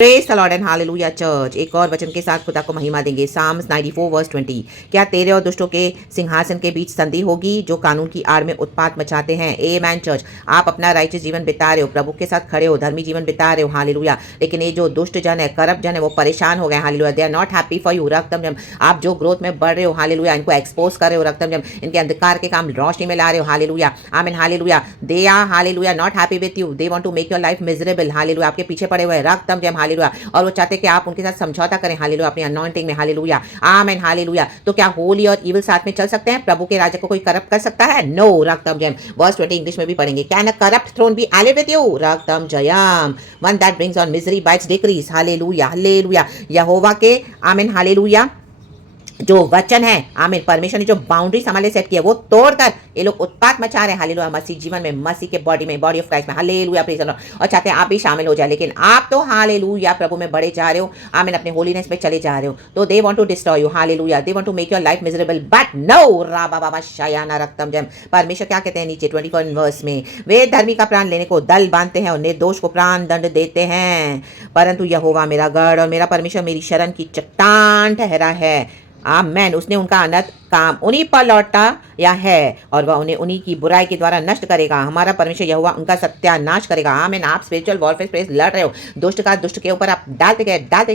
Praise the Lord and hallelujah church. एक और वचन के साथ खुदा को महिमा देंगे। Psalms 94 verse 20। क्या तेरे और दुष्टों के सिंहासन के बीच संधि होगी जो कानून की आड़ में उत्पात मचाते हैं। आमेन चर्च। आप अपना राइचियस जीवन बिता रहे हो, प्रभु के साथ खड़े हो, धर्मी जीवन बिता रहे हो, हालेलुया। लेकिन ये जो दुष्ट जन है, करप्ट जन है, वो परेशान हो गए, hallelujah. They are not happy for you. रक्तम जम आप जो ग्रोथ में बढ़ रहे हो, हालेलुया, इनको एक्सपोज कर रहे हो, रक्तम जम इनके अंधकार के काम रोशनी में ला रहे हो, hallelujah, amen, hallelujah. They are hallelujah not happy with you. They want to make your life miserable, hallelujah. आपके पीछे पड़े हुए रक्तम जम, हालेलुया। और वो कि आप उनके साथ समझौता करें, हालेलुया, अपनी अनॉइंटिंग में, हालेलुया, आमेन, हालेलुया। तो क्या होली और इविल साथ में चल सकते हैं? प्रभु के राज्य को कोई करप्ट कर सकता है? नो, रक्तम जयम। वर्स 20 इंग्लिश में भी पढ़ेंगे। Can a corrupt throne be allied with you? रक्तम जयम। One that brings on misery by its decrees, hallelujah, hallelujah. Jehovah के, आमेन, हालेलुया, जो वचन है, आमीन, परमेश्वर ने जो बाउंड्रीज हमारे सेट किया वो तोड़कर ये लोग उत्पात मचा रहे हैं, हालेलुया, मसीह जीवन में, मसीह के बॉडी में, बॉडी ऑफ क्राइस्ट में, हालेलुया, प्रेज द लॉर्ड। और चाहते हैं आप भी शामिल हो जाए, लेकिन आप तो हालेलुया प्रभु में बढ़े जा रहे हो, आमीन, अपने होलीनेस पे चले जा रहे हो। तो they want to destroy you, hallelujah, they want to make your life miserable, but no, रा बाबा शयाना रक्तम जम। परमेश्वर क्या कहते हैं नीचे 24 वर्स में? वे धर्मी का प्राण लेने को दल बांधते हैं और निर्दोष को प्राण दंड देते हैं, परंतु यहोवा मेरा गढ़ और मेरा परमेश्वर मेरी शरण की चट्टान ठहरा है, आमेन। उसने उनका अनर्थ काम उन्हीं पर लौटा या है और वह उन्हें उन्हीं की बुराई के द्वारा नष्ट करेगा। हमारा परमेश्वर यहोवा उनका सत्यानाश करेगा, आमीन। आप स्पिरिचुअल वॉरफेयर प्रेस लड़ रहे हो, दुष्ट का दुष्ट के ऊपर आप डालते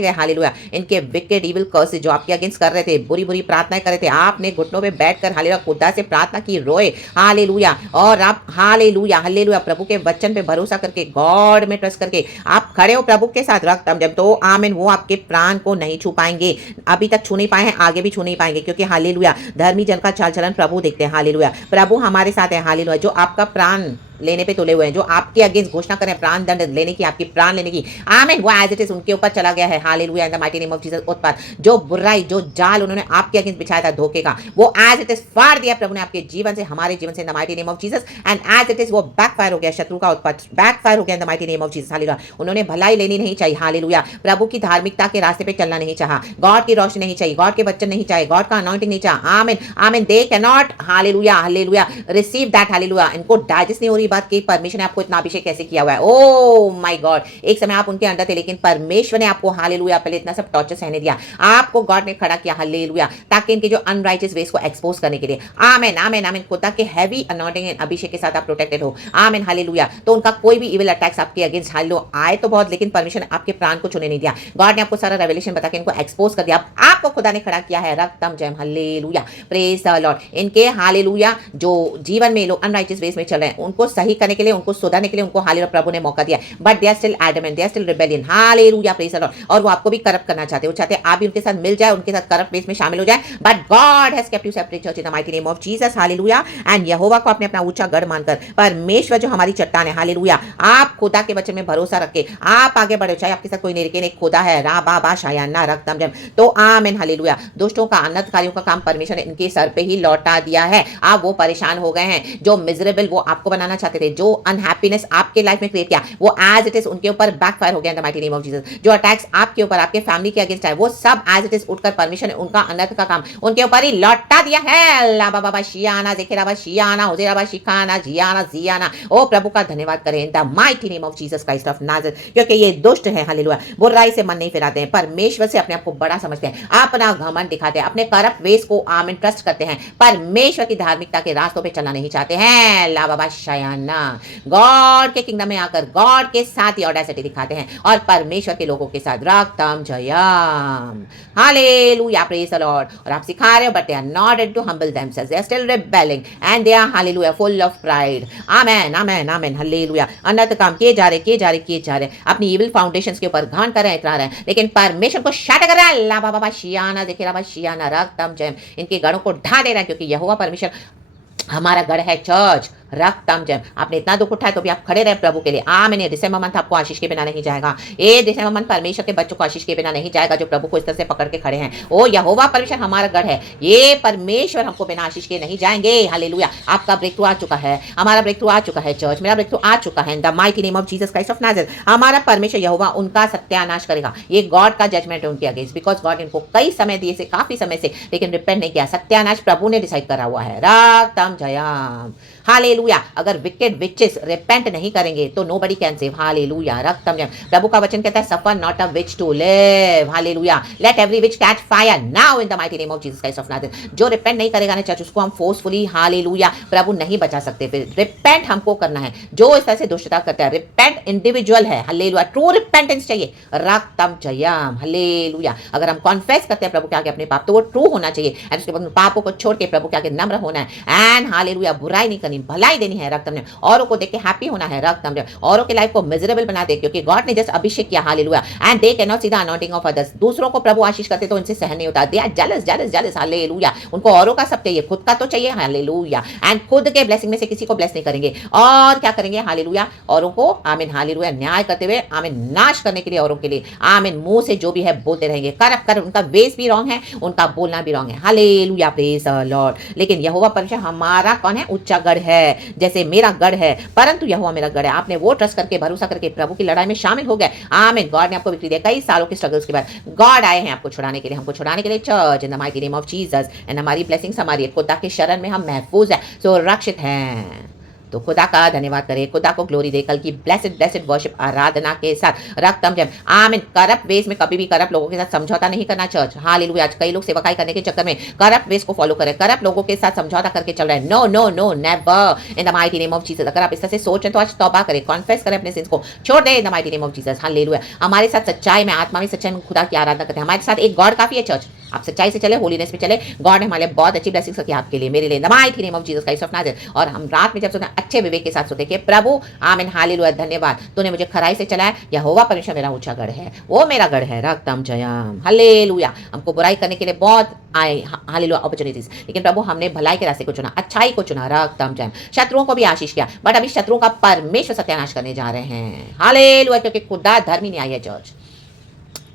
गए, हालेलुया। इनके विकेड इविल कर्सेस जो आपके अगेंस्ट कर रहे थे, बुरी बुरी प्रार्थनाएं कर रहे थे, आपने घुटनों पे बैठकर, हालेलुया, खुदा से प्रार्थना की, रोए, हालेलुया। और आप, हालेलुया, हालेलुया, प्रभु के वचन पे भरोसा करके, गॉड में ट्रस्ट करके आप खड़े हो प्रभु के साथ, रक्तम जब, तो आमीन, वो आपके प्राण को नहीं छू पाएंगे। अभी तक छू नहीं पाए हैं, आगे भी छू नहीं पाएंगे, क्योंकि हालेलुया धर्मी जन का चाल चलन प्रभु देखते हैं, हालेलुया। प्रभु हमारे साथ है, हालेलुया। जो आपका प्राण लेने पे तुले हुए हैं, जो आपके अगेंस्ट घोषणा करें प्राण दंड लेने की, आपकी प्राण लेने की, आमीन, वो एज इट इज उनके ऊपर चला गया है, hallelujah, in the mighty name of Jesus. उत्पात, जो बुराई, जो जाल उन्होंने आपके अगेंस्ट बिछाया था धोखे का, वो एज इट इज फाड़ दिया प्रभु ने आपके जीवन से, हमारे जीवन से, in the mighty name of Jesus. And as it is वो बैकफायर हो गया, शत्रु का उत्पात बैकफायर हो गया, in the mighty name of Jesus, hallelujah. उन्होंने भलाई लेनी नहीं चाहिए, हालेलुया, प्रभु की धार्मिकता के रास्ते पे चलना नहीं चाहा, गॉड की रोशनी नहीं चाहिए, गॉड के बच्चन नहीं चाहिए, गॉड का अनॉइंटिंग नहीं चाहा, आमीन, आमीन। They can not, hallelujah, hallelujah, receive that, hallelujah. इनको डाइजेस्ट नहीं हो रही बात कि परमेश्वर ने आपको इतना अभिषेक कैसे किया हुआ है। ओ माय गॉड, एक समय आप उनके अंडर थे, लेकिन परमेश्वर ने आपको, हालेलुया, पहले इतना सब टॉर्चर सहने दिया, आपको गॉड ने खड़ा किया, हालेलुया, ताकि इनके जो अनराइचियस वेज को एक्सपोज करने के लिए, आमीन, आमीन, आमीन। खुदा के हैवी अनॉइंटिंग एंड अभिषेक के साथ आप प्रोटेक्टेड हो, आमीन, हालेलुया। तो उनका कोई भी इविल अटैक्स आपके अगेंस्ट, हालेलुया, आए तो बहुत, लेकिन परमेश्वर ने आपके प्राण को छूने नहीं दिया। गॉड ने आपको सारा रेवलेशन बता के इनको एक्सपोज कर दिया, आपको खुदा ने खड़ा किया है, रक्तम जयम, हालेलुया, प्रेज द लॉर्ड। इनके, हालेलुया, जो जीवन में लोग अनराइचियस वेज में चल रहे हैं, उनको सही करने के लिए, उनको सुधारने के लिए उनको, हालेलुया, प्रभु ने मौका दिया, but they are still adamant, they are still rebellion, hallelujah, praise the Lord. और वो आपको भी करप्ट करना चाहते हैं, वो चाहते हैं आप भी उनके साथ मिल जाए, उनके साथ करप्ट वेज में शामिल हो जाए, but God has kept you separate church in the mighty name of Jesus, hallelujah. And Jehovah को आपने अपना ऊंचा गढ़ मानकर, परमेश्वर जो हमारी चट्टान है, हालेलुया, आप खुदा के वचन में भरोसा रख के आप आगे बढ़ो, चाहे आपके साथ कोई नहीं, लेकिन एक खुदा है, रा बाबा शायाना रक्तम जम। तो आमीन, हालेलुया। दोस्तों का, अनर्थकारियों का काम परमेश्वर ने इनके सर पे ही लौटा दिया है। आप वो परेशान हो गए हैं, जो मिजरेबल वो आपको बनाना चाहते थे, जो अनहैप्पीनेस आपके लाइफ में क्रिएट किया, वो एज इट इज उनके ऊपर बैकफायर हो गया, in the mighty name of Jesus. जो अटैक्स आपके ऊपर, आपके फैमिली के अगेंस्ट है, वो सब एज इट इज उठकर परमेश्वर ने उनका अनर्थ का काम उनके ऊपर ही लौटा दिया है। ला बाबा शियाना, जेखेराबा शियाना, होजेराबा शिखाना, जियाना, जियाना। ओ प्रभु का धन्यवाद करें, इन the mighty name of Jesus Christ of Nazareth, क्योंकि ये दुष्ट है, हालेलुया, बुराई से मन नहीं फिराते हैं, परमेश्वर से अपने आप को बड़ा समझते हैं, अपना घमंड दिखाते हैं, अपने करप्ट वेज को, आमीन, ट्रस्ट करते हैं, परमेश्वर की धार्मिकता के रास्तों पे चलना नहीं चाहते हैं। ला बाबा शयाना, गॉड के किंगडम में आकर गॉड के साथ ही ऑडेसिटी दिखाते हैं, और परमेश्वर के लोगों के साथ रक्तम जयम, हालेलुया, प्रेज द लॉर्ड। और आप सिखा रहे हो, but they are not ready to humble themselves, they are still rebelling and they are, hallelujah, full of pride, amen, amen, amen, hallelujah. अनर्थ काम किए जा रहे, अपनी इविल फाउंडेशंस के ऊपर घान कर रहे हैं, इतरा रहे हैं, लेकिन परमेश्वर को शाटा कर रहा है, ला बाबा शियाना, जेखेराबा शियाना, रक्तम जयम। इनके गढ़ों को ढा दे रहा है, क्योंकि यहोवा परमेश्वर हमारा गढ़ है, चर्च, रक्तम जयम। आपने इतना दुख उठाया तो भी आप खड़े रहे प्रभु के लिए, आमीन। डिसेंबर मंथ आपको आशीष के बिना नहीं जाएगा, ये डिसेंबर मंथ परमेश्वर के बच्चों को आशीष के बिना नहीं जाएगा, जो प्रभु को इस तरह से पकड़ के खड़े हैं। ओ यहोवा परमेश्वर हमारा गढ़ है, ये परमेश्वर हमको बिना आशीष के नहीं जाएंगे, हालेलुया। आपका ब्रेक थ्रू आ चुका है, हमारा ब्रेक थ्रू आ चुका है, चर्च, मेरा ब्रेक थ्रू आ चुका है, इन the mighty name of Jesus Christ of Nazareth. हमारा परमेश्वर यहोवा उनका सत्यानाश करेगा, ये गॉड का जजमेंट है उनके अगेंस्ट, बिकॉज गॉड इनको कई समय दिए से, काफी समय से, लेकिन रिपेंट नहीं किया। सत्यानाश प्रभु ने डिसाइड करा हुआ है, रक्तम जयम, हालेलुया। हालेलुया। अगर विकेड विचेस रिपेंट नहीं करेंगे तो नोबडी कैन सेव। हालेलुया। रक्तम जम। प्रभु का वचन कहता है suffer not a witch to live. Hallelujah. Let every witch catch fire now in the mighty name of Jesus Christ of Nazareth. जो रिपेंट नहीं करेगा ना चर्च, उसको हम फोर्सफुली हालेलुया प्रभु नहीं बचा सकते। फिर रिपेंट हमको करना है। जो इस तरह से दुष्टता करता है, रिपेंट इंडिविजुअल है। हालेलुया। ट्रू रिपेंटेंस चाहिए। रक्तम जयम। हालेलुया। अगर हम कॉन्फेस करते हैं प्रभु के आगे अपने पाप, तो वो ट्रू होना चाहिए। एंड उसके बाद पापों को छोड़ के प्रभु के आगे नम्र होना है। एंड हालेलुया बुराई नहीं करनी, भलाई देनी है। रक्तम जयम। औरों को देख के हैप्पी होना है। रक्तम जयम। औरों के लाइफ को मिजरेबल बना दे, क्योंकि गॉड ने जस्ट अभिषेक किया। Hallelujah. And they can not see the anointing of others. दूसरों को प्रभु आशीष करते तो इनसे सहन नहीं होता। They are jealous jealous jealous. Hallelujah. उनको औरों का सब चाहिए, खुद का तो चाहिए। हालेलुया। एंड खुद के ब्लेसिंग में से किसी को ब्लेस नहीं करेंगे। और क्या करेंगे? हालेलुया औरों को आमीन हालेलुया न्याय करते हुए आमीन नाश करने के लिए औरों के लिए आमीन मुंह से जो भी है बोलते रहेंगे। कर उनका वेस भी रॉन्ग है, उनका बोलना भी रॉन्ग है। Hallelujah praise the Lord. लेकिन यहोवा परमेश्वर हमारा कौन है? ऊंचा गढ़ है, जैसे मेरा गढ़ है, परंतु यहोवा मेरा गढ़ है। आपने वो ट्रस्ट करके भरोसा करके प्रभु की लड़ाई में शामिल हो गए। आमीन। गॉड ने आपको विक्ट्री दिया। कई सालों के स्ट्रगल्स के बाद गॉड आए हैं आपको छुड़ाने के लिए, हमको छुड़ाने के लिए। Church in the mighty name of Jesus. And हमारी ब्लेसिंग्स हमारी खुदा के शरण में हम महफूज है, सुरक्षित हैं। तो खुदा का धन्यवाद करें, खुदा को ग्लोरी दे। कल की ब्लेसेड ब्लेसेड वर्शिप आराधना के साथ रक्तम जम आमीन। करप्ट वेज में कभी भी करप्ट लोगों के साथ समझौता नहीं करना चर्च। हालेलुया। आज कई लोग सेवकाई करने के चक्कर में करप्ट वेज को फॉलो करें, करप्ट लोगों के साथ समझौता करके चल रहे हैं। No no no never in the mighty name of Jesus. अगर आप इस तरह से सोचें तो आज तौबा करें, कॉन्फेस करें अपने सिंस को, छोड़ दें इन the mighty name of Jesus. Hallelujah. हमारे साथ सच्चाई में, आत्मा में सच्चाई में खुदा की आराधना करते हैं। हमारे साथ एक गॉड काफी है चर्च। आप सच्चाई से चले, होलीनेस में चले। गॉड ने हमारे बहुत अच्छी ब्लेसिंग्स रखी आपके लिए, मेरे लिए, the mighty name of Jesus Christ of Nazareth. और हम रात में जब सोते हैं अच्छे विवेक के साथ सोते कि प्रभु आमीन हालेलुया धन्यवाद, तूने मुझे खराई से चलाया। यहोवा परमेश्वर मेरा ऊंचा गढ़ है, वो मेरा गढ़ है। रक्तम जयम। हालेलुया। हमको बुराई करने के लिए बहुत आए हालेलुया अपॉर्चुनिटीज, लेकिन प्रभु हमने भलाई के रास्ते को चुना, अच्छाई को चुना। रक्तम जयम। शत्रुओं को भी आशीष किया, बट अभी शत्रुओं का परमेश्वर सत्यानाश करने जा रहे हैं। हालेलुया। क्योंकि खुदा धर्मी न्याय है चर्च।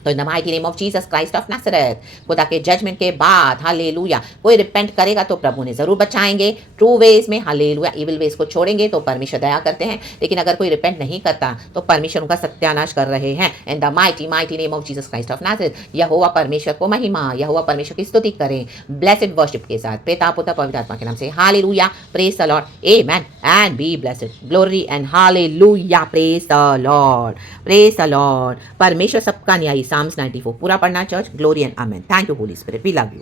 तो इन the mighty name of Jesus Christ of Nazareth, खुदा के जजमेंट के बाद हालेलुया कोई रिपेंट करेगा तो प्रभु ने जरूर बचाएंगे ट्रू वेज में। हालेलुया। इविल वेज को छोड़ेंगे तो परमेश्वर दया करते हैं, लेकिन अगर कोई रिपेंट नहीं करता तो परमेश्वर उनका सत्यानाश कर रहे हैं। In the mighty mighty name of Jesus Christ of Nazareth. Jehovah परमेश्वर को महिमा, यहोवा परमेश्वर की स्तुति करें ब्लेसेड वर्शिप के साथ, पिता पुत्र पवित्र आत्मा के नाम से। Hallelujah. Praise the Lord. Amen and be blessed. Glory and hallelujah. Praise the Lord. Praise the Lord. परमेश्वर सबका न्यायी। Psalms 94 पूरा पढ़ना church. Glory and amen. Thank you Holy Spirit, we love you.